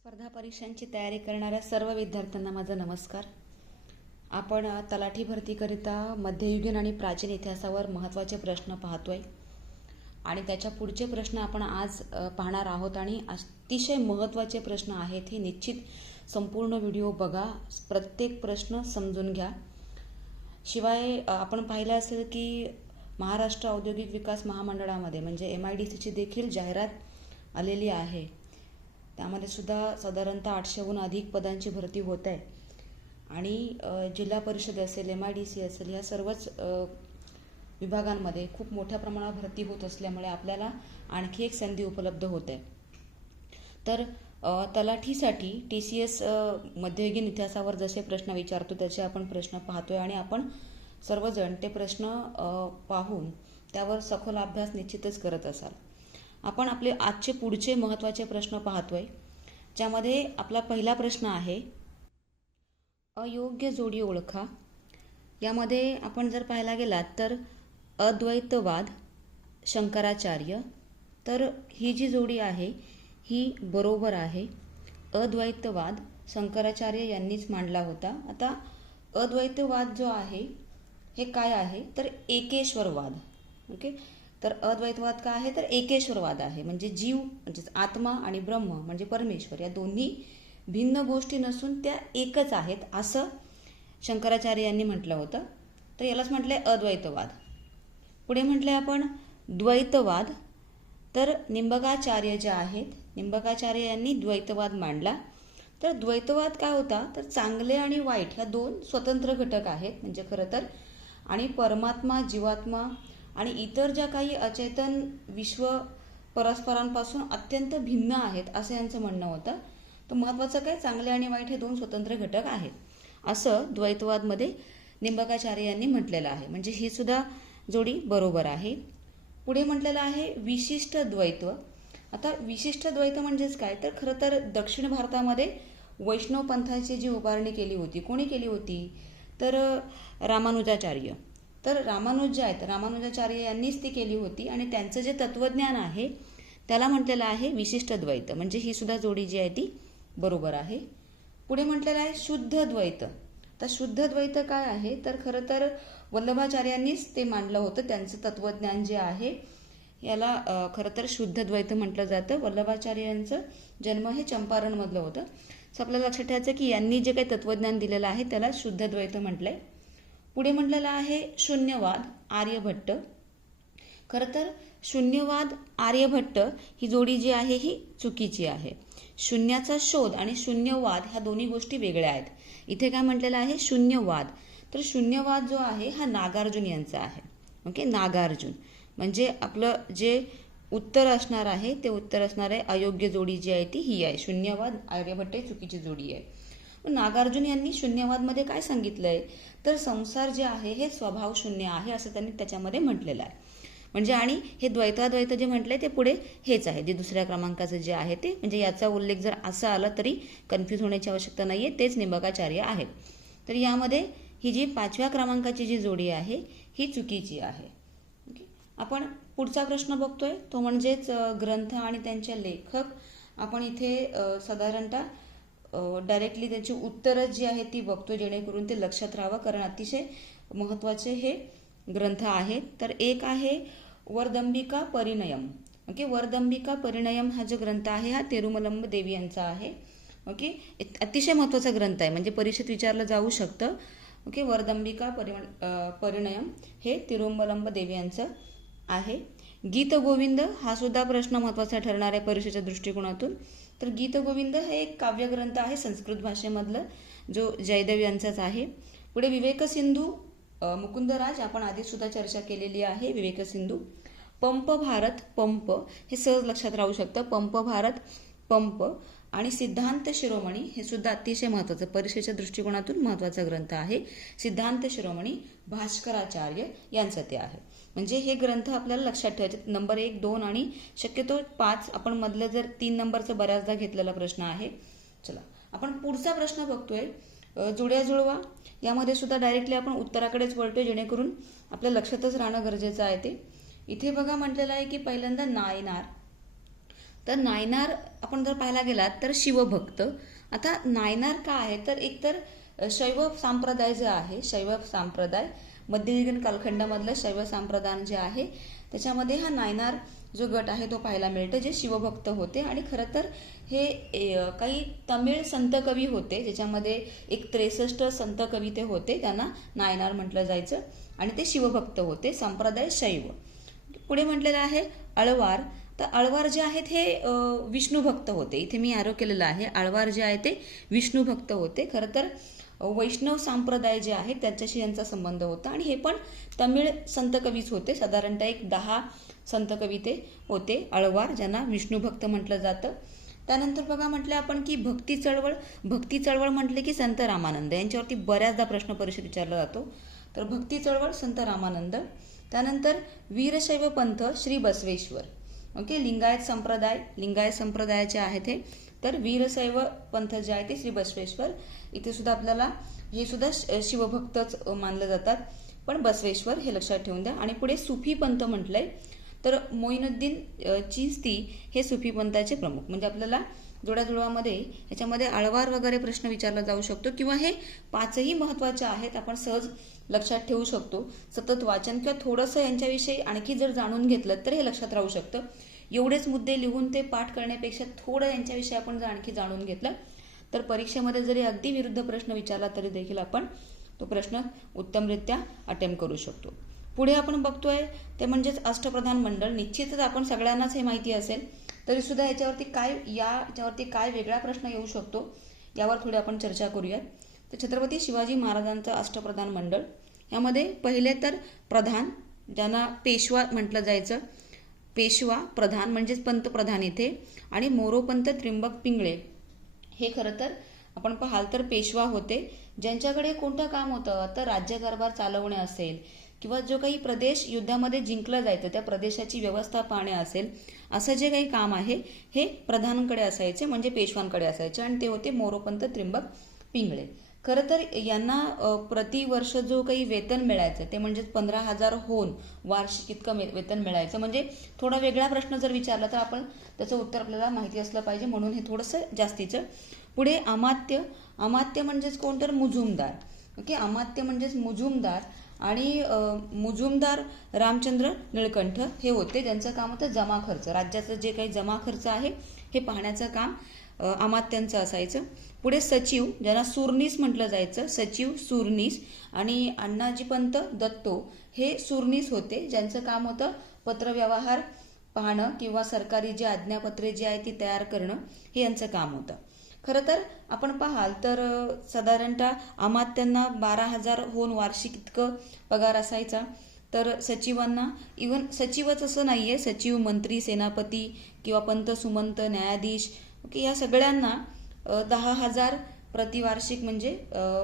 स्पर्धा परीक्षांची तयारी करणाऱ्या सर्व विद्यार्थ्यांना माझा नमस्कार. आपण तलाठी भरतीकरिता मध्ययुगीन आणि प्राचीन इतिहासावर महत्त्वाचे प्रश्न पाहतोय आणि त्याच्या पुढचे प्रश्न आपण आज पाहणार आहोत. आणि अतिशय महत्त्वाचे प्रश्न आहेत. हे निश्चित संपूर्ण व्हिडिओ बघा, प्रत्येक प्रश्न समजून घ्या. शिवाय आपण पाहिलं असेल की महाराष्ट्र औद्योगिक विकास महामंडळामध्ये म्हणजे MIDCची देखील जाहिरात आलेली आहे. त्यामध्ये सुद्धा साधारणतः 800हून अधिक पदांची भरती होत आहे. आणि जिल्हा परिषद असेल, MIDC असेल, या सर्वच विभागांमध्ये खूप मोठ्या प्रमाणात भरती होत असल्यामुळे आपल्याला आणखी एक संधी उपलब्ध होत आहे. तर तलाठीसाठी TCS मध्ययुगीन इतिहासावर जसे प्रश्न विचारतो त्याचे आपण प्रश्न पाहतोय आणि आपण सर्वजण ते प्रश्न पाहून त्यावर सखोल अभ्यास निश्चितच करत असाल. आपण आपले आजचे पुढचे महत्त्वाचे प्रश्न पाहतोय, ज्यामध्ये आपला पहिला प्रश्न आहे अयोग्य जोडी ओळखा. यामध्ये आपण जर पाहायला गेलात तर अद्वैतवाद शंकराचार्य, तर ही जी जोडी आहे ही बरोबर आहे. अद्वैतवाद शंकराचार्य यांनीच मांडला होता. आता अद्वैतवाद जो आहे हे काय आहे तर एकेश्वरवाद. ओके, तर अद्वैतवाद काय आहे तर एकेश्वरवाद आहे. म्हणजे जीव म्हणजे आत्मा आणि ब्रह्म म्हणजे परमेश्वर या दोन्ही भिन्न गोष्टी नसून त्या एकच आहेत असं शंकराचार्य यांनी म्हटलं होतं. तर यालाच म्हटलंय अद्वैतवाद. पुढे म्हटलंय आपण द्वैतवाद. तर निंबकाचार्य जे आहेत, निंबकाचार्य यांनी द्वैतवाद मांडला. तर द्वैतवाद काय होता तर चांगले आणि वाईट ह्या दोन स्वतंत्र घटक आहेत म्हणजे खरं तर, आणि परमात्मा, जीवात्मा आणि इतर ज्या काही अचेतन विश्व परस्परांपासून अत्यंत भिन्न आहेत असं यांचं म्हणणं होतं. तर महत्त्वाचं काय, चांगले आणि वाईट हे दोन स्वतंत्र घटक आहेत असं द्वैतवादमध्ये निंबकाचार्य यांनी म्हटलेलं आहे. म्हणजे ही सुद्धा जोडी बरोबर आहे. पुढे म्हटलेलं आहे विशिष्ट द्वैत. आता विशिष्ट द्वैत म्हणजेच काय तर खरं तर दक्षिण भारतामध्ये वैष्णव पंथाची जी उभारणी केली होती, कोणी केली होती तर रामानुजाचार्य. तर रामानुज जे आहेत, रामानुजाचार्य यांनीच ती केली होती आणि त्यांचं जे तत्वज्ञान आहे त्याला म्हटलेलं आहे विशिष्ट द्वैत. म्हणजे ही सुद्धा जोडी जी आहे ती बरोबर आहे. पुढे म्हटलेलं आहे शुद्ध द्वैत. तर शुद्ध द्वैत काय आहे तर खरं तर वल्लभाचार्यांनीच ते मांडलं होतं. त्यांचं तत्वज्ञान जे आहे याला खरं तर शुद्ध द्वैत म्हटलं जातं. वल्लभाचार्यांचं जन्म हे चंपारणमधलं होतं. सो आपल्याला लक्षात ठेवायचं की यांनी जे काही तत्वज्ञान दिलेलं आहे त्याला शुद्ध द्वैत म्हटलंय. पुढे म्हटलेलं आहे शून्यवाद आर्यभट्ट. खरं तर शून्यवाद आर्यभट्ट ही जोडी जी आहे ही चुकीची आहे. शून्याचा शोध आणि शून्यवाद ह्या दोन्ही गोष्टी वेगळ्या आहेत. इथे काय म्हटलेलं आहे शून्यवाद. तर शून्यवाद जो आहे हा नागार्जुन यांचा आहे. ओके, नागार्जुन म्हणजे आपलं जे उत्तर असणार आहे ते उत्तर असणार आहे अयोग्य जोडी जी आहे ती ही आहे. शून्यवाद आर्यभट्ट ही चुकीची जोडी आहे. नागार्जुन यांनी शून्यवादमध्ये काय सांगितलंय तर संसार जे आहे हे स्वभाव शून्य आहे असं त्यांनी त्याच्यामध्ये म्हटलेलं आहे. म्हणजे आणि हे द्वैताद्वैत जे म्हटलंय ते पुढे हेच आहे जे दुसऱ्या क्रमांकाचं जे आहे ते. म्हणजे याचा उल्लेख जर असा आला तरी कन्फ्यूज होण्याची आवश्यकता नाहीये, तेच निंबकाचार्य आहेत. तर यामध्ये ही जी 5व्या क्रमांकाची जी जोडी आहे ही चुकीची आहे. ओके, आपण पुढचा प्रश्न बघतोय तो म्हणजेच ग्रंथ आणि त्यांचे लेखक. आपण इथे साधारणतः डायरेक्टली त्याची उत्तरं जी आहेत ती बघतो जेणेकरून ते लक्षात राहावं, कारण अतिशय महत्त्वाचे हे ग्रंथ आहेत. तर एक आहे वरदंबिका परिणयम. ओके, वरदंबिका परिणयम हा जो ग्रंथ आहे हा तिरुमलंब देवी यांचा आहे. ओके, अतिशय महत्त्वाचा ग्रंथ आहे म्हणजे परीक्षेत विचारलं जाऊ शकतं. ओके, वरदंबिका परिणयम हे तिरुमलंब देवी यांचं आहे. गीतगोविंद हा सुद्धा प्रश्न महत्त्वाचा ठरणार आहे परीक्षेच्या दृष्टिकोनातून. तर गीतगोविंद हे एक काव्यग्रंथ आहे संस्कृत भाषेमधलं, जो जयदेव यांचाच आहे. पुढे विवेकसिंधू मुकुंदराज, आपण आधी सुद्धा चर्चा केलेली आहे विवेकसिंधू. पंप भारत, पंप हे सहज लक्षात राहू शकतं. पंप भारत, पंप आणि सिद्धांत शिरोमणी हे सुद्धा अतिशय महत्त्वाचं परीक्षेच्या दृष्टिकोनातून महत्त्वाचा ग्रंथ आहे. सिद्धांत शिरोमणी भास्कराचार्य यांचं ते आहे. म्हणजे हे ग्रंथ आपल्याला लक्षात ठेवायचे. नंबर 1, 2 आणि शक्यतो 5 आपण मधलं जर 3 नंबरचं बऱ्याचदा घेतलेला प्रश्न आहे. चला आपण पुढचा प्रश्न बघतोय जुळ्या जुळवा. यामध्ये सुद्धा डायरेक्टली आपण उत्तराकडेच वळतोय जेणेकरून आपल्या लक्षातच राहणं गरजेचं आहे ते. इथे बघा म्हटलेलं आहे की पहिल्यांदा नायनार. तर नायनार आपण जर पाहायला गेलात तर शिवभक्त. आता नायनार का आहे, तर एकतर शैव संप्रदाय जे आहे, शैव संप्रदाय मध्ययुगीन कालखंडामधलं शैव संप्रदाय जे आहे त्याच्यामध्ये हा नायनार जो गट आहे तो पाहायला मिळतो, जे शिवभक्त होते. आणि खरं तर हे काही तमिळ संत कवी होते, ज्याच्यामध्ये एक 63 संत कविते होते, त्यांना नायनार म्हटलं जायचं आणि ते शिवभक्त होते, संप्रदाय शैव. पुढे म्हटलेलं आहे आळवार. तर आळवार जे आहेत हे विष्णू भक्त होते. इथे मी ॲरो केलेलं आहे, आळवार जे आहे ते विष्णू भक्त होते. खरं तर वैष्णव संप्रदाय जे आहे त्याच्याशी यांचा संबंध होता आणि हे पण तमिळ संत कवीच होते. साधारणतः एक 10 संत कविते होते आळवार, ज्यांना विष्णू भक्त म्हटलं जातं. त्यानंतर बघा म्हटलं आपण की भक्ती चळवळ म्हटले की संत रामानंद, यांच्यावरती बऱ्याचदा प्रश्न परीक्षेत विचारला जातो. तर भक्ती चळवळ संत रामानंद. त्यानंतर वीरशैव पंथ श्री बसवेश्वर. ओके, लिंगायत संप्रदायाचे आहेत हे. तर वीरशैव पंथ जे आहे ते श्री बसवेश्वर. इथे सुद्धा आपल्याला हे सुद्धा शिवभक्तच मानले जातात, पण बसवेश्वर हे लक्षात ठेवून द्या. आणि पुढे सुफी पंथ म्हटलंय, तर मोईनुद्दीन चिश्ती हे सुफी पंथाचे प्रमुख. म्हणजे आपल्याला जोड्याजुळवामध्ये याच्यामध्ये आळवार वगैरे प्रश्न विचारला जाऊ शकतो, किंवा हे 5ही महत्त्वाचे आहेत, आपण सहज लक्षात ठेवू शकतो. सतत वाचन किंवा थोडंसं यांच्याविषयी आणखी जर जाणून घेतलं तर हे लक्षात राहू शकतं. एवढेच मुद्दे लिहून ते पाठ करण्यापेक्षा थोडं यांच्याविषयी आपण जर आणखी जाणून घेतलं तर परीक्षेमध्ये जरी अगदी विरुद्ध प्रश्न विचारला तरी देखील आपण तो प्रश्न उत्तमरित्या अटेम्प्ट करू शकतो. पुढे आपण बघतोय ते म्हणजेच अष्टप्रधान मंडळ. निश्चितच आपण सगळ्यांनाच हे माहिती असेल, तरी सुद्धा याच्यावरती काय वेगळा प्रश्न येऊ शकतो यावर थोडी आपण चर्चा करूयात. तर छत्रपती शिवाजी महाराजांचं अष्टप्रधान मंडळ, यामध्ये पहिले तर प्रधान, ज्यांना पेशवा म्हटलं जायचं, पेशवा प्रधान म्हणजेच पंतप्रधान इथे, आणि मोरोपंत त्र्यंबक पिंगळे हे खरं तर आपण पाहाल तर पेशवा होते, ज्यांच्याकडे कोणतं काम होतं तर राज्यकारभार चालवणे असेल किंवा जो काही प्रदेश युद्धामध्ये जिंकला जायचं त्या प्रदेशाची व्यवस्था पाहणे असेल, असं जे काही काम आहे हे प्रधानांकडे असायचे, म्हणजे पेशवांकडे असायचे, आणि ते होते मोरोपंत त्र्यंबक पिंगळे. खरं तर यांना प्रतिवर्ष जो काही वेतन मिळायचं ते म्हणजेच 15,000 होऊन वार्षिक इतकं वेतन मिळायचं. म्हणजे थोडा वेगळा प्रश्न जर विचारला तर आपण त्याचं उत्तर आपल्याला माहिती असलं पाहिजे, म्हणून हे थोडंसं जास्तीचं. पुढे अमात्य म्हणजेच कोण तर मुजुमदार. ओके, अमात्य म्हणजेच मुजुमदार, आणि मुजुमदार रामचंद्र निळकंठ हे होते, ज्यांचं काम होतं जमा खर्च, राज्याचं जे काही जमा खर्च आहे हे पाहण्याचं काम अमात्यांचं असायचं. पुढे सचिव, ज्यांना सुरनीस म्हटलं जायचं, सचिव सुरनीस, आणि अण्णाजी पंत दत्तो हे सुरनीस होते, ज्यांचं काम होतं पत्रव्यवहार पाहणं किंवा सरकारी जे आज्ञापत्रे जी आहे ती तयार करणं, हे यांचं काम होतं. खरं तर आपण पाहाल तर साधारणतः अमात्यांना 12,000 होऊन वार्षिक इतकं पगार असायचा. तर सचिवांना, इव्हन सचिवच असं नाहीये, सचिव, मंत्री, सेनापती किंवा पंत, सुमंत, न्यायाधीश, ओके, या सगळ्यांना 10,000 प्रतिवार्षिक म्हणजे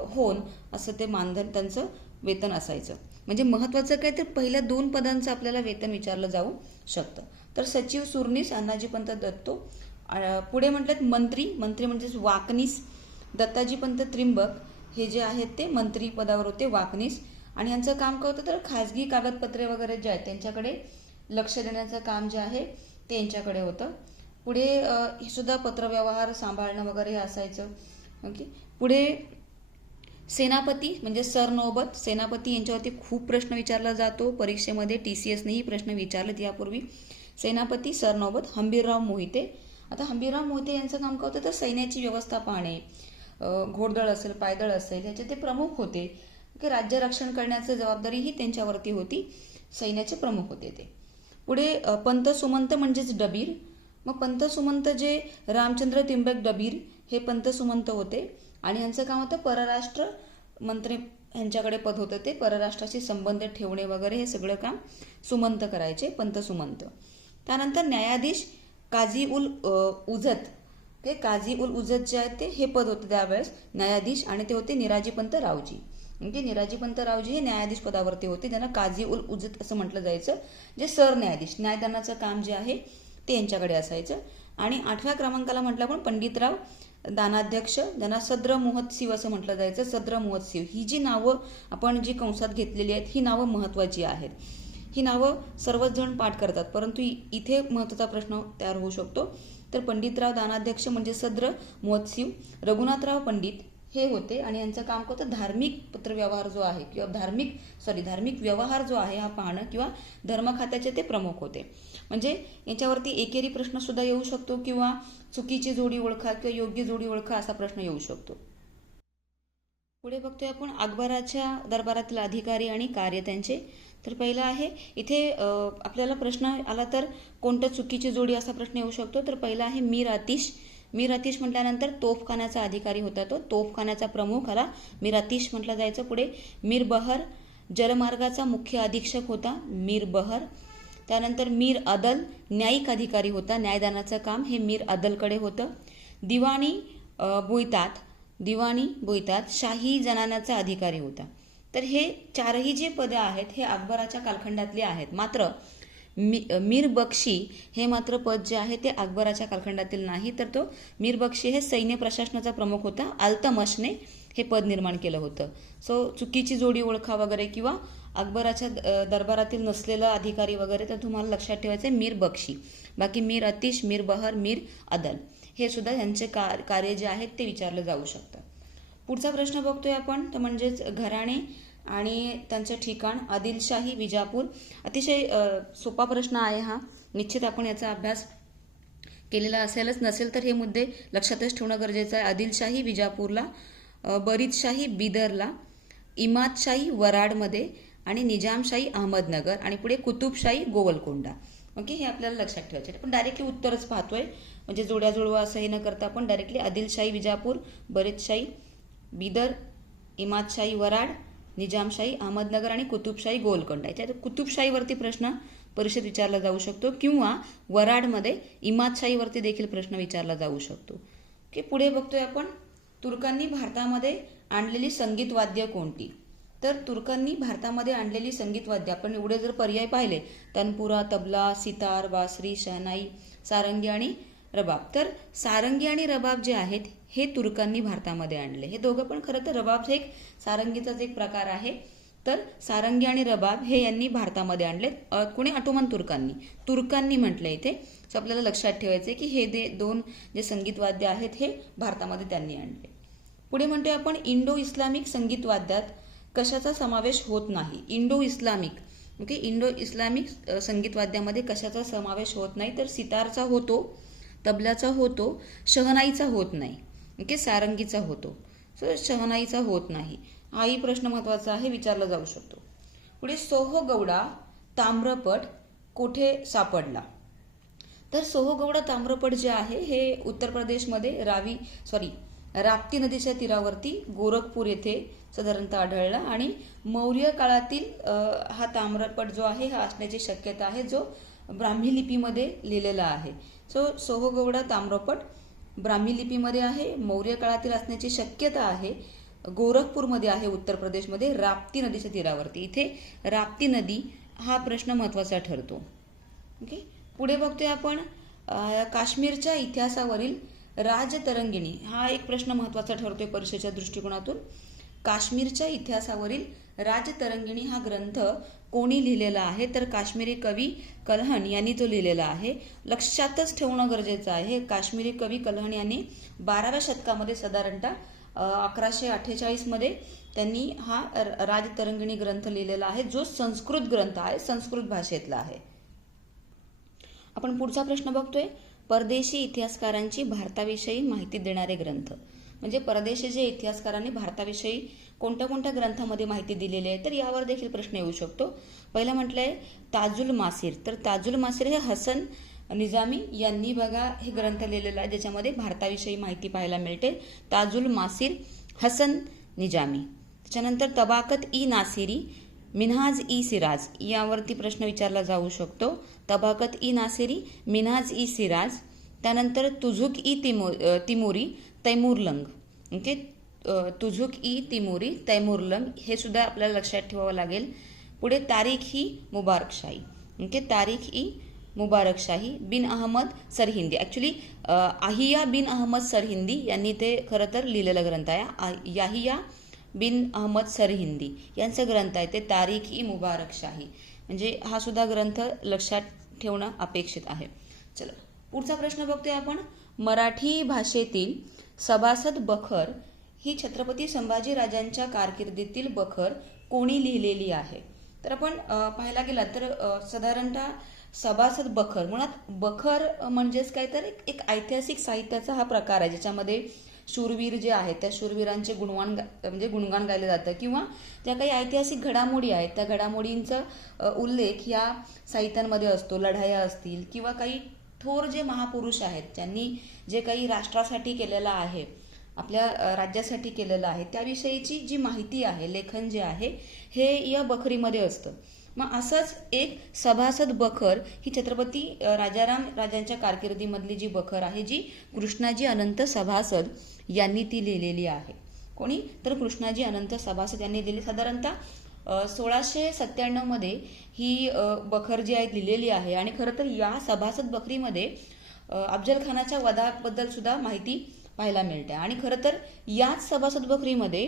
होऊन असं ते मानधन त्यांचं वेतन असायचं. म्हणजे महत्त्वाचं काय तर पहिल्या 2 पदांचं आपल्याला वेतन विचारलं जाऊ शकतं. तर सचिव सुरनीस, अण्णाजी पंत दत्तो. पुढे म्हटलं मंत्री म्हणजेच वाकनीस, दत्ताजी पंत त्रिंबक हे जे आहेत ते मंत्री पदावर होते, वाकनीस, आणि यांचं काम काय होतं तर खाजगी कागदपत्रे वगैरे जे आहेत त्यांच्याकडे लक्ष देण्याचं काम जे आहे ते यांच्याकडे होतं. पुढे हे सुद्धा पत्रव्यवहार सांभाळणं वगैरे हे असायचं. ओके, पुढे सेनापती म्हणजे सरनौबत, सेनापती यांच्यावरती खूप प्रश्न विचारला जातो परीक्षेमध्ये, TCSनेही प्रश्न विचारलेत यापूर्वी. सेनापती सरनौबत. हंबीरराव मोहिते. आता हंबीरराव मोहिते यांचं काम काय होतं तर सैन्याची व्यवस्था पाहणे, घोडदळ असेल, पायदळ असेल, ह्याचे ते प्रमुख होते. की राज्य रक्षण करण्याची जबाबदारीही त्यांच्यावरती होती, सैन्याचे प्रमुख होते ते. पुढे पंत सुमंत म्हणजेच डबीर. मग पंत सुमंत जे रामचंद्र त्रिंबक डबीर हे पंत सुमंत होते, आणि यांचं काम होतं परराष्ट्र मंत्री यांच्याकडे पद होतं, ते परराष्ट्राशी संबंध ठेवणे वगैरे हे सगळं काम सुमंत करायचे, पंत सुमंत. त्यानंतर न्यायाधीश काझी उल उझत, ते काझी उल उझत जे आहेत ते हे पद होते त्यावेळेस न्यायाधीश, आणि ते होते निराजीपंत रावजी. म्हणजे निराजीपंत रावजी हे न्यायाधीश पदावरती होते, त्यांना काझी उल उझत असं म्हटलं जायचं, जे सरन्यायाधीश, न्यायदानाचं काम जे आहे ते यांच्याकडे असायचं. आणि 8व्या क्रमांकाला म्हटलं आपण पंडितराव दानाध्यक्ष, ज्यांना सद्र मोहत्सिव असं म्हटलं जायचं, सद्र मोहत्सिव. ही जी नावं आपण जी कंसात घेतलेली आहेत ही नावं महत्त्वाची आहेत, ही नावं सर्वच जण पाठ करतात, परंतु इथे महत्त्वाचा प्रश्न तयार होऊ शकतो. तर पंडितराव दानाध्यक्ष म्हणजे सद्र महोत्सव, रघुनाथराव पंडित हे होते आणि यांचं काम होतं धार्मिक पत्रव्यवहार जो आहे किंवा धार्मिक व्यवहार जो आहे हा पाहणं किंवा धर्म खात्याचे ते प्रमुख होते. म्हणजे याच्यावरती एकेरी प्रश्न सुद्धा येऊ शकतो किंवा चुकीची जोडी ओळखा किंवा योग्य जोडी ओळखा असा प्रश्न येऊ शकतो. पुढे बघतोय आपण अकबराच्या दरबारातील अधिकारी आणि कार्य त्यांचे. तर पहिला आहे इथे आपल्याला प्रश्न आला तर कोणतं चुकीची जोडी असा प्रश्न येऊ शकतो. तर पहिला आहे मीर आतिश. मीर आतिश म्हटल्यानंतर तोफखान्याचा अधिकारी होता, तो तोफखान्याचा प्रमुख आला मीर आतिश म्हटलं जायचं. पुढे मीर बहर जलमार्गाचा मुख्य अधीक्षक होता मीर बहर. त्यानंतर मीर अदल न्यायिक अधिकारी होता, न्यायदानाचं काम हे मीर अदलकडे होतं. दिवाणी बोईतात शाही जनान्याचा अधिकारी होता. तर हे चारही जे पदं आहेत हे अकबराच्या कालखंडातली आहेत. मात्र मीर बक्षी हे मात्र पद जे आहे ते अकबराच्या कालखंडातील नाही. तर तो मीर बक्षी हे सैन्य प्रशासनाचा प्रमुख होता. अल्तमशने हे पद निर्माण केलं होतं. सो चुकीची जोडी ओळखा वगैरे किंवा अकबराच्या दरबारातील नसलेला अधिकारी वगैरे तर तुम्हाला लक्षात ठेवायचं आहे मीर बक्षी. बाकी मीर अतिश, मीर बहर, मीर अदल हे सुद्धा यांचे कार्य जे आहेत ते विचारलं जाऊ शकतं. पुढचा प्रश्न बघतोय आपण, तर म्हणजेच घराणे आणि त्यांचं ठिकाण आदिलशाही विजापूर. अतिशय सोपा प्रश्न आहे हा. निश्चित आपण याचा अभ्यास केलेला असेलच, नसेल तर हे मुद्दे लक्षातच ठेवणं गरजेचं आहे. आदिलशाही विजापूरला, बरीदशाही बिदरला, इमादशाही वराडमध्ये आणि निजामशाही अहमदनगर आणि पुढे कुतुबशाही गोवलकोंडा. ओके, हे आपल्याला लक्षात ठेवायचे. पण डायरेक्टली उत्तरच पाहतोय, म्हणजे जोड्या जुळवा असं हे न करता आपण डायरेक्टली आदिलशाही विजापूर, बरीदशाही बिदर, इमादशाही वराड, निजामशाही अहमदनगर आणि कुतुबशाही गोवलकोंडा. याच्यात कुतुबशाहीवरती प्रश्न परीक्षेत विचारला जाऊ शकतो किंवा वराडमध्ये इमादशाहीवरती देखील प्रश्न विचारला जाऊ शकतो. ओके, पुढे बघतोय आपण तुर्कांनी भारतामध्ये आणलेली संगीत वाद्य कोणती. तर तुर्कांनी भारतामध्ये आणलेली संगीत वाद्य आपण एवढे जर पर्याय पाहिले, तनपुरा, तबला, सितार, बासरी, शहनाई, सारंगी आणि रबाब. तर सारंगी आणि रबाब जे आहेत हे तुर्कांनी भारतामध्ये आणले. हे दोघं पण खरं तर रबाब एक सारंगीचाच एक प्रकार आहे. तर सारंगी आणि रबाब हे यांनी भारतामध्ये आणले. कोणी ऑटोमन तुर्कांनी म्हटलं इथे. सो आपल्याला लक्षात ठेवायचे की हे दोन जे संगीत वाद्य आहेत हे भारतामध्ये त्यांनी आणले. पुढे म्हणतोय आपण इंडो इस्लामिक संगीत वाद्यात कशाचा समावेश होत नाही. इंडो इस्लामिक संगीत वाद्यामध्ये कशाचा समावेश होत नाही. तर सितारचा होतो, तबल्याचा होतो, शहनाईचा होत नाही. ओके, सारंगीचा होतो, सो शहनाईचा होत नाही. हाही प्रश्न महत्वाचा आहे, विचारला जाऊ शकतो. पुढे सोहगौडा ताम्रपट कोठे सापडला. तर सोहगौडा ताम्रपट जे आहे हे उत्तर प्रदेशमध्ये राप्ती नदीच्या तीरावरती गोरखपूर येथे साधारणतः आढळला आणि मौर्य काळातील हा ताम्रपट जो आहे हा असण्याची शक्यता आहे, जो ब्राह्मी लिपीमध्ये लिहिलेला आहे. सो सोहगौडा ताम्रपट ब्राह्मी लिपीमध्ये आहे, मौर्य काळातील असण्याची शक्यता आहे, गोरखपूरमध्ये आहे उत्तर प्रदेशमध्ये, राप्ती नदीच्या तीरावरती. इथे राप्ती नदी हा प्रश्न महत्त्वाचा ठरतो. ओके, पुढे बघतोय आपण काश्मीरच्या इतिहासावरील राजतरंगिणी हा एक प्रश्न महत्त्वाचा ठरतोय परीक्षेच्या दृष्टिकोनातून. काश्मीरच्या इतिहासावरील राजतरंगिणी हा ग्रंथ कोणी लिहिलेला आहे. तर काश्मीरी कवी कल्हण यांनी तो लिहिलेला आहे. लक्षातच ठेवणं गरजेचं आहे, काश्मीरी कवी कल्हण यांनी 12व्या शतकामध्ये साधारणतः 1148 मध्ये त्यांनी हा राजतरंगिणी ग्रंथ लिहिलेला आहे, जो संस्कृत ग्रंथ आहे, संस्कृत भाषेतला आहे. आपण पुढचा प्रश्न बघतोय, परदेशी इतिहासकारांची भारताविषयी माहिती देणारे ग्रंथ. म्हणजे परदेशी जे इतिहासकारांनी भारताविषयी कोणत्या कोणत्या ग्रंथामध्ये माहिती दिलेली आहे, तर यावर देखील प्रश्न येऊ शकतो. पहिला म्हटलंय ताजुल मासिर. तर ताजुल मासिर हे हसन निजामी यांनी बघा हे ग्रंथ लिहिलेला आहे, ज्याच्यामध्ये भारताविषयी माहिती पाहायला मिळते. ताजुल मासिर, हसन निजामी. त्याच्यानंतर तबाकत ई नासिरी, मिन्हाज ई सिराज यावरती प्रश्न विचारला जाऊ शकतो. तबाकत ई नासिरी, मिन्हाज ई सिराज. त्यानंतर तुझुक ई तिमुरी, तैमूरलंग. ओके, तुझुक ई तिमुरी, तैमूरलंग हे सुद्धा आपल्याला लक्षात ठेवावं लागेल. पुढे तारीख ही मुबारकशाही. ओके, तारीख ई मुबारकशाही, बिन अहमद सरहिंदी. ॲक्च्युली आहिया बिन अहमद सरहिंदी यांनी ते खरं तर लिहिलेला ग्रंथ आहे. याहिया बिन अहमद सरहिंदी यांचा ग्रंथ आहे ते तारीख ई मुबारकशाही. म्हणजे हा सुद्धा ग्रंथ लक्षात ठेवणं अपेक्षित आहे. चला पुढचा प्रश्न बघतोय आपण, मराठी भाषेतील सभासद बखर ही छत्रपती संभाजीराजांच्या कारकिर्दीतील बखर कोणी लिहिलेली आहे? तर आपण पाहायला गेलात तर साधारणतः सभासद बखर, मुळात बखर म्हणजेच काय तर एक ऐतिहासिक साहित्याचा हा प्रकार आहे ज्याच्यामध्ये शूरवीर जे आहेत त्या शूरवीरांचे गुणगान गायलं जातं किंवा ज्या काही ऐतिहासिक घडामोडी आहेत त्या घडामोडींचा उल्लेख या साहित्यांमध्ये असतो. लढाया असतील किंवा काही थोर जे महापुरुष आहेत ज्यांनी जे काही राष्ट्रासाठी केलेलं आहे, आपल्या राज्यासाठी केलेलं आहे, त्याविषयीची जी माहिती आहे, लेखन जे आहे हे या बखरीमध्ये असतं. मग असंच एक सभासद बखर ही छत्रपती राजाराम राजांच्या कारकिर्दीमधली जी बखर आहे, जी कृष्णाजी अनंत सभासद यांनी ती लिहिलेली आहे. कोणी? तर कृष्णाजी अनंत सभासद यांनी लिहिली. साधारणतः 1697 मध्ये ही बखर जी आहे लिहिलेली आहे. आणि खरं तर या सभासद बखरीमध्ये अफजल खानाच्या वधाबद्दल सुद्धा माहिती पाहायला मिळते. आणि खरं तर याच सभासद बखरीमध्ये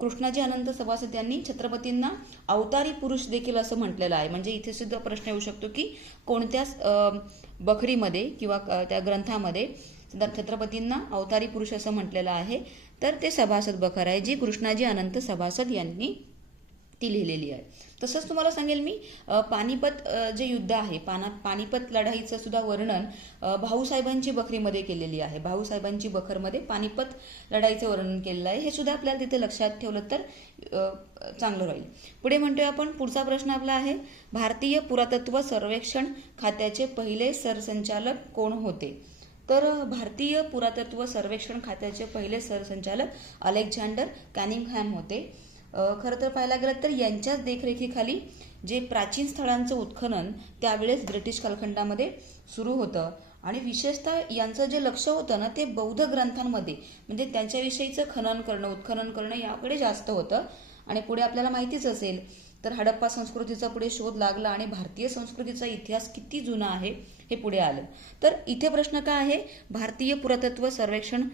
कृष्णाजी अनंत सभासद यांनी छत्रपतींना अवतारी पुरुष देखील असं म्हटलेलं आहे. म्हणजे इथे सुद्धा प्रश्न येऊ शकतो की कोणत्या बखरीमध्ये किंवा त्या ग्रंथामध्ये छत्रपतींना अवतारी पुरुष असं म्हटलेलं आहे? तर ते सभासद बखर आहे जी कृष्णाजी अनंत सभासद यांनी ती लिहिलेली आहे. तसंच तुम्हाला सांगेल मी पानिपत जे युद्ध आहे, पानिपत लढाईचं सुद्धा वर्णन भाऊसाहेबांची बखरीमध्ये केलेली आहे. भाऊसाहेबांची बखरमध्ये पानिपत लढाईचं वर्णन केलेलं आहे. हे सुद्धा आपल्याला तिथे लक्षात ठेवलं तर चांगलं राहील. पुढे म्हणतोय आपण, पुढचा प्रश्न आपला आहे, भारतीय पुरातत्व सर्वेक्षण खात्याचे पहिले सरसंचालक कोण होते? तर भारतीय पुरातत्व सर्वेक्षण खात्याचे पहिले सरसंचालक अलेक्झांडर कॅनिंगहॅम होते. खरं तर पाहायला गेलं तर यांच्याच देखरेखीखाली जे प्राचीन स्थळांचं उत्खनन त्यावेळेस ब्रिटिश कालखंडामध्ये सुरू होतं. आणि विशेषतः यांचं जे लक्ष होतं ना ते बौद्ध ग्रंथांमध्ये, म्हणजे त्यांच्याविषयीचं उत्खनन करणं याकडे जास्त होतं. आणि पुढे आपल्याला माहितीच असेल तर हडप्पा संस्कृतीचा पुढे शोध लागला आणि भारतीय संस्कृतीचा इतिहास किती जुना आहे हे पुढे आलं. तर इथे प्रश्न काय आहे? भारतीय पुरातत्व सर्वेक्षण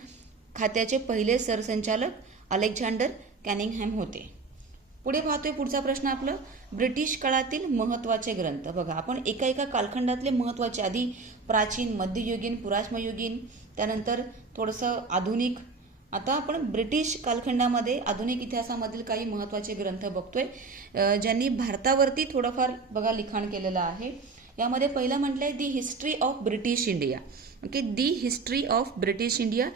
खात्याचे पहिले सरसंचालक अलेक्झांडर कॅनिंगहॅम होते. पुढे पाहतोय पुढचा प्रश्न आपलं, ब्रिटिश काळातील महत्त्वाचे ग्रंथ. बघा, आपण एका कालखंडातले महत्त्वाचे, आधी प्राचीन, मध्ययुगीन, पुराश्मयुगीन, त्यानंतर थोडंसं आधुनिक, आता आपण ब्रिटिश कालखंडामध्ये आधुनिक इतिहासामधील काही महत्त्वाचे ग्रंथ बघतोय ज्यांनी भारतावरती थोडंफार बघा लिखाण केलेलं आहे. यामध्ये पहिलं म्हटलंय the history of British India. Okay, the history of British India,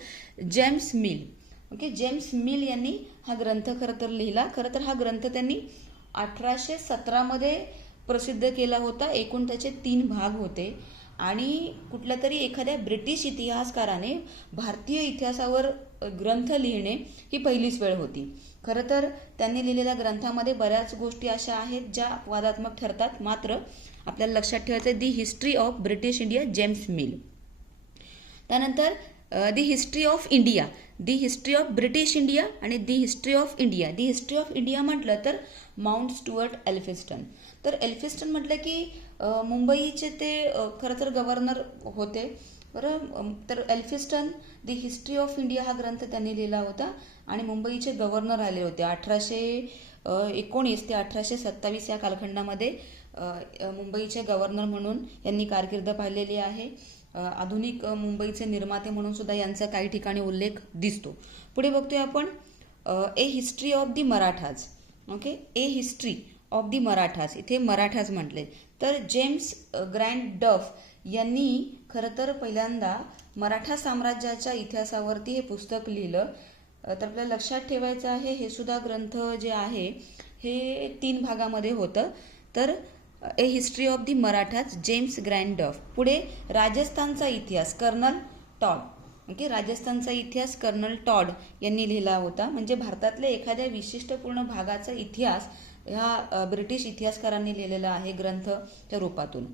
James Mill. Okay, James Mill यांनी हा ग्रंथ खरं तर लिहिला. खरं तर हा ग्रंथ त्यांनी 1817 मध्ये प्रसिद्ध केला होता. एकूण त्याचे 3 भाग होते. आणि कुठल्या तरी एखाद्या ब्रिटिश इतिहासकाराने भारतीय इतिहासावर ग्रंथ लिहिणे ही पहिलीच वेळ होती. खरं तर त्यांनी लिहिलेल्या ग्रंथामध्ये बऱ्याच गोष्टी अशा आहेत ज्या अपवादात्मक ठरतात. मात्र आपल्याला लक्षात ठेवायचं the history of British India, James Mill. त्यानंतर the history of India, the history of British India आणि the history of India. The history of India म्हटलं तर माउंट स्टुअर्ट एल्फिन्स्टन. तर एल्फिन्स्टन म्हटलं की मुंबईचे ते खरं तर गव्हर्नर होते. बरं, तर Elphinstone the history of India हा ग्रंथ त्यांनी लिहिला होता आणि मुंबईचे गव्हर्नर आले होते 1819 ते 1827 या कालखंडामध्ये. मुंबईचे गव्हर्नर म्हणून यांनी कारकीर्द पाहिलेली आहे. आधुनिक मुंबईचे निर्माते म्हणून सुद्धा यांचा काही ठिकाणी उल्लेख दिसतो. पुढे बघतोय आपण a history of the Marathas. Okay, a history of the Marathas, इथे मराठाज म्हटले. तर जेम्स ग्रँड डफ यांनी खरं तर पहिल्यांदा मराठा साम्राज्याच्या इतिहासावरती हे पुस्तक लिहिलं. तर आपल्याला लक्षात ठेवायचं आहे हे सुद्धा ग्रंथ जे आहे हे 3 भागामध्ये होतं. तर a history of the Marathas, James Grant Duff. पुढे राजस्थानचा इतिहास, कर्नल टॉड. ओके, राजस्थानचा इतिहास कर्नल टॉड यांनी लिहिला होता. म्हणजे भारतातल्या एखाद्या विशिष्टपूर्ण भागाचा इतिहास ह्या ब्रिटिश इतिहासकारांनी लिहिलेला आहे ग्रंथच्या रूपातून.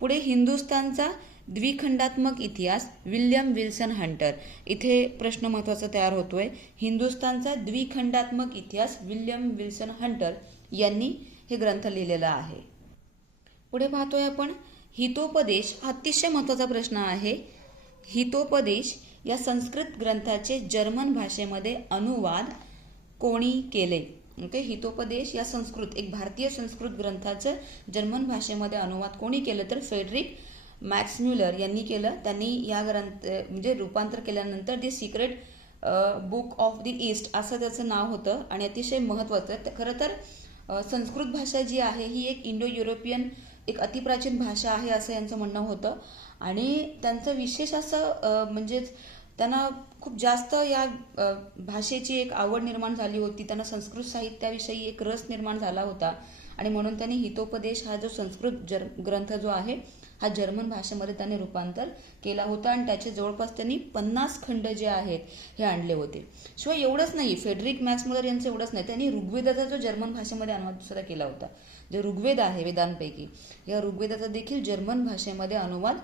पुढे हिंदुस्थानचा द्विखंडात्मक इतिहास, विल्यम विल्सन हंटर. इथे प्रश्न महत्त्वाचा तयार होतोय. हिंदुस्थानचा द्विखंडात्मक इतिहास, विल्यम विल्सन हंटर यांनी हे ग्रंथ लिहिलेला आहे. पुढे पाहतोय आपण हितोपदेश. अतिशय महत्त्वाचा प्रश्न आहे. हितोपदेश या संस्कृत ग्रंथाचे जर्मन भाषेमध्ये अनुवाद कोणी केले? ओके, हितोपदेश या संस्कृत, एक भारतीय संस्कृत ग्रंथाचं जर्मन भाषेमध्ये अनुवाद कोणी केलं? तर फ्रेडरिक मॅक्स म्युलर यांनी केलं. त्यांनी या ग्रंथ म्हणजे रूपांतर केल्यानंतर the secret book of the east असं त्याचं नाव होतं आणि अतिशय महत्त्वाचं. खरं तर संस्कृत भाषा जी आहे ही एक इंडो युरोपियन एक अतिप्राचीन भाषा आहे असं यांचं म्हणणं होतं. आणि त्यांचं विशेष असं म्हणजेच त्यांना खूप जास्त या भाषेची एक आवड निर्माण झाली होती. त्यांना संस्कृत साहित्याविषयी एक रस निर्माण झाला होता आणि म्हणून त्यांनी हितोपदेश हा जो संस्कृत ग्रंथ जो आहे हा जर्मन भाषेमध्ये त्यांनी रूपांतर केला होता आणि त्याचे जवळपास त्यांनी 50 खंड जे आहेत हे आणले होते. शिवाय एवढंच नाही, फेडरिक मॅक्स म्युलर यांचं एवढंच नाही, त्यांनी ऋग्वेदाचा जो जर्मन भाषेमध्ये अनुवाद सुद्धा केला होता. जे ऋग्वेद आहे वेदांपैकी, या ऋग्वेदाचा देखील जर्मन भाषेमध्ये अनुवाद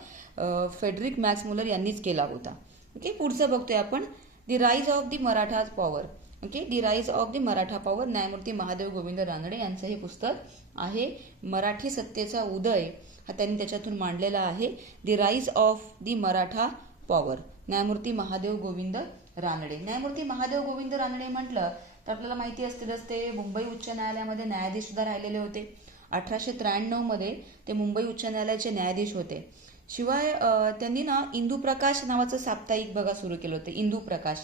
फेडरिक मॅक्स म्युलर यांनीच केला होता. ओके, पुढचं बघतोय आपण the rise of the Maratha power. Okay, the rise of the Maratha power, न्यायमूर्ती महादेव गोविंद रानडे यांचं हे पुस्तक आहे. मराठी सत्तेचा उदय हा त्यांनी त्याच्यातून मांडलेला आहे. The rise of the Maratha power, न्यायमूर्ती महादेव गोविंद रानडे. न्यायमूर्ती महादेव गोविंद रानडे म्हटलं तर आपल्याला माहिती असतीलच, ते मुंबई उच्च न्यायालयामध्ये न्यायाधीश सुद्धा राहिलेले होते. 1893 मध्ये ते मुंबई उच्च न्यायालयाचे न्यायाधीश होते. शिवाय त्यांनी ना इंदू प्रकाश नावाचं साप्ताहिक बघा सुरू केलं होतं. इंदू प्रकाश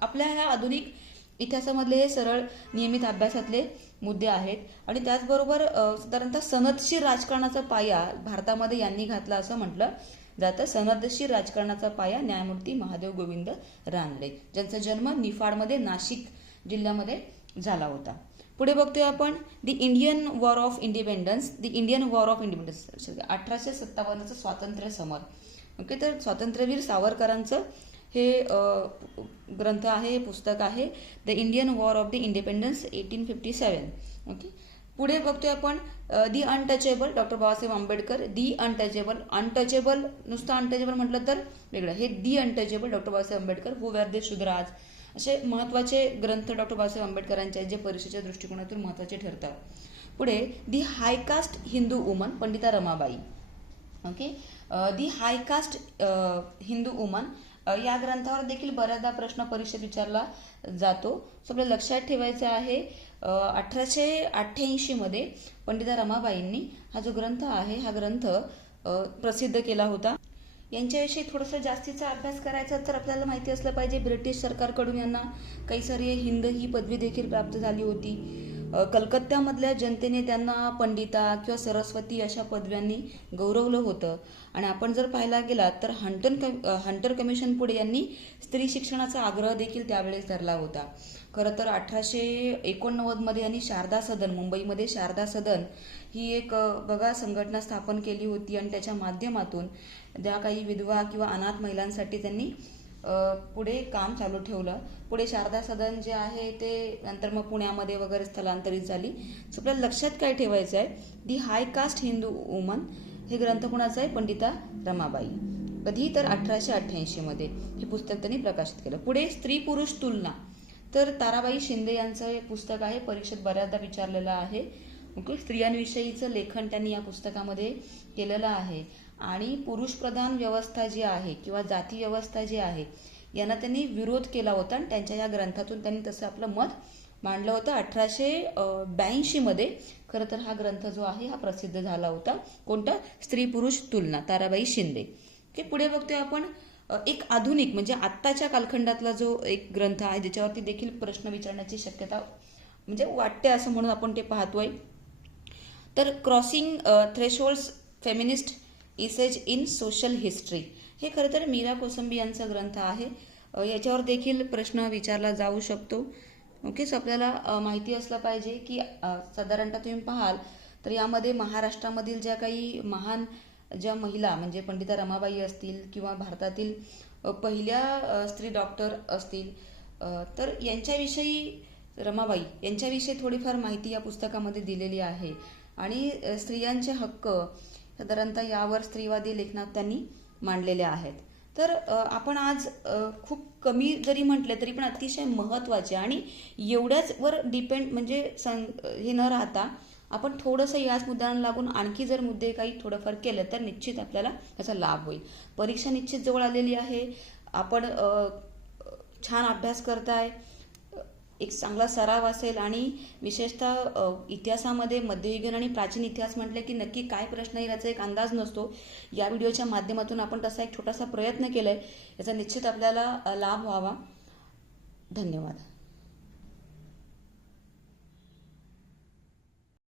आपल्या ह्या आधुनिक इतिहासामधले हे सरळ नियमित अभ्यासातले मुद्दे आहेत. आणि त्याचबरोबर साधारणतः सनदशीर राजकारणाचा पाया भारतामध्ये यांनी घातला असं म्हटलं जातं. सनदशीर राजकारणाचा पाया न्यायमूर्ती महादेव गोविंद रानडे, ज्यांचा जन्म निफाडमध्ये नाशिक जिल्ह्यामध्ये झाला होता. पुढे बघतोय आपण the Indian war of independence. The Indian war of independence 1857चं स्वातंत्र्य समर. ओके, तर स्वातंत्र्यवीर सावरकरांचं हे ग्रंथ आहे, हे पुस्तक आहे. The Indian war of the independence 1857. Okay, पुढे बघतोय आपण the untouchable, doctor Babasaheb Ambedkar. The untouchable, untouchable नुसतं अनटचेबल म्हटलं तर वेगळं, हे the untouchable doctor Babasaheb Ambedkar, who were they Shudras, असे महत्त्वाचे ग्रंथ डॉक्टर बाबासाहेब आंबेडकरांचे जे परीक्षेच्या दृष्टिकोनातून महत्त्वाचे ठरतात. पुढे दी हायकास्ट हिंदू वुमन, पंडिता रमाबाई. ओके, दी हायकास्ट हिंदू वुमन या ग्रंथावर देखील बऱ्याचदा प्रश्न परीक्षेत विचारला जातो. सो आपल्याला लक्षात ठेवायचं आहे 1888 मध्ये पंडिता रमाबाईंनी हा जो ग्रंथ आहे हा ग्रंथ प्रसिद्ध केला होता. यांच्याविषयी थोडंसं जास्तीचा अभ्यास करायचा तर आपल्याला माहिती असलं पाहिजे, ब्रिटिश सरकारकडून यांना कैसरिये हिंद ही पदवी देखील प्राप्त झाली होती. कलकत्त्यामधल्या जनतेने त्यांना पंडिता किंवा सरस्वती अशा पदव्यांनी गौरवलं होतं. आणि आपण जर पाहायला गेला तर हंटर कमिशन पुढे यांनी स्त्री शिक्षणाचा आग्रह देखील त्यावेळेस धरला होता. खरं तर 1889 मध्ये यांनी शारदा सदन, मुंबईमध्ये शारदा सदन ही एक बघा संघटना स्थापन केली होती आणि त्याच्या माध्यमातून ज्या काही विधवा किंवा अनाथ महिलांसाठी त्यांनी पुढे काम चालू ठेवलं. पुढे शारदा सदन जे आहे ते नंतर मग पुण्यामध्ये वगैरे स्थलांतरित झाली. सो आपल्याला लक्षात काय ठेवायचं आहे, दी हाय कास्ट हिंदू वुमन हे ग्रंथ कोणाचं आहे, पंडिता रमाबाई. कधी तर 1888 मध्ये हे पुस्तक त्यांनी प्रकाशित केलं. पुढे स्त्री पुरुष तुलना, तर ताराबाई शिंदे यांचं हे पुस्तक आहे, परीक्षेत बऱ्याचदा विचारलेलं आहे. ओके, स्त्रियांविषयीचं लेखन त्यांनी या पुस्तकामध्ये केलेलं आहे. आणि पुरुषप्रधान व्यवस्था जी आहे किंवा जाती व्यवस्था जी आहे यांना त्यांनी विरोध केला होता आणि त्यांच्या या ग्रंथातून त्यांनी तसं आपलं मत मांडलं होतं. 1882 मध्ये खरं तर हा ग्रंथ जो आहे हा प्रसिद्ध झाला होता. कोणता, स्त्री पुरुष तुलना, ताराबाई शिंदे. ओके, पुढे बघतोय आपण एक आधुनिक म्हणजे आत्ताच्या कालखंडातला जो एक ग्रंथ आहे ज्याच्यावरती देखील प्रश्न विचारण्याची शक्यता म्हणजे वाटते असं म्हणून आपण ते पाहतोय. तर crossing thresholds feminist essays in social history, हे खरं तर मीरा कोसंबी यांचा ग्रंथ आहे. याच्यावर देखील प्रश्न विचारला जाऊ शकतो. ओके, सो आपल्याला माहिती असलं पाहिजे की साधारणतः तुम्ही पाहाल तर यामध्ये महाराष्ट्रामधील ज्या काही महान ज्या महिला म्हणजे पंडिता रमाबाई असतील किंवा भारतातील पहिल्या स्त्री डॉक्टर असतील तर यांच्याविषयी रमाबाई यांच्याविषयी थोडीफार माहिती या पुस्तकामध्ये दिलेली आहे. आणि स्त्रियांचे हक्क साधारणतः यावर स्त्रीवादी लेखनात त्यांनी मांडलेले आहेत. तर आपण आज खूप कमी जरी म्हटले तरी पण अतिशय महत्त्वाचे आणि एवढ्याच वर डिपेंड म्हणजे हे न राहता आपण थोडंसं याच मुद्द्यांना लागून आणखी जर मुद्दे काही थोडंफार केलं तर निश्चित आपल्याला त्याचा लाभ होईल. परीक्षा निश्चित जवळ आलेली आहे. आपण छान अभ्यास करताय. एक चांगला सराव असेल आणि विशेषतः इतिहासामध्ये मध्ययुगीन आणि प्राचीन इतिहास म्हटले की नक्की काय प्रश्न येईल याचा एक अंदाज नसतो. या व्हिडिओच्या माध्यमातून आपण तसा एक छोटासा प्रयत्न केलाय, याचा निश्चित आपल्याला लाभ व्हावा. धन्यवाद.